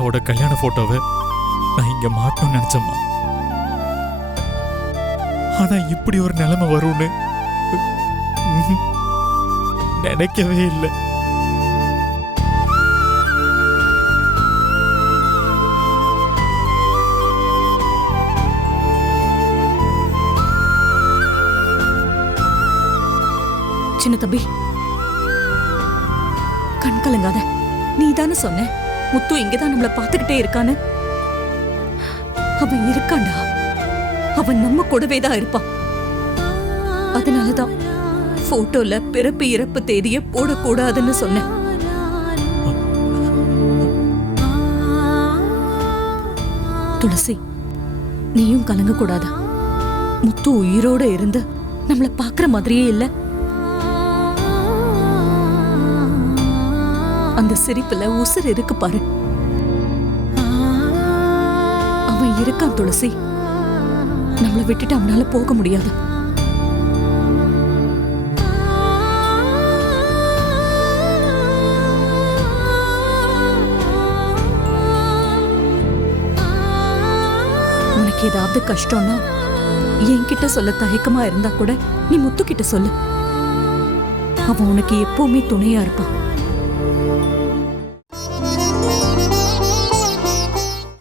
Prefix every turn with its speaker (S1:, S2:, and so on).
S1: அம்மாவோட கல்யாண போட்டோவை நான் இங்க மாட்டணும்னு நினைச்சம்மா. ஆனா இப்படி ஒரு நிலைமை வரும்னு நினைக்கவே இல்லை.
S2: சின்ன தம்பி கண் கலங்காத. நீ தானே சொன்ன? முத்து இங்கதான் நம்மள பாத்துக்கிட்டே இருக்கான்னு. அவன் இருக்கான்டா அவன் நம்ம கூடவே தான் இருப்பான். அதனாலதான் போட்டோல பிறப்பு இறப்பு தேதிய போடக்கூடாதுன்னு சொன்னேன். துளசி நீயும் கலங்க கூடாதா முத்து உயிரோட இருந்து நம்மள பாக்குற மாதிரியே இல்ல. அந்த சிரிப்புல உசுர் இருக்கு பாரு. அவன் இருக்கான் துளசி. நம்மள விட்டுட்டு அவனால போக முடியாது. உனக்கு ஏதாவது கஷ்டம்னா என்கிட்ட சொல்ல தயக்கமா இருந்தா கூட நீ முத்துக்கிட்ட சொல்லு. அவன் உனக்கு எப்பவுமே துணையா இருப்பான். Música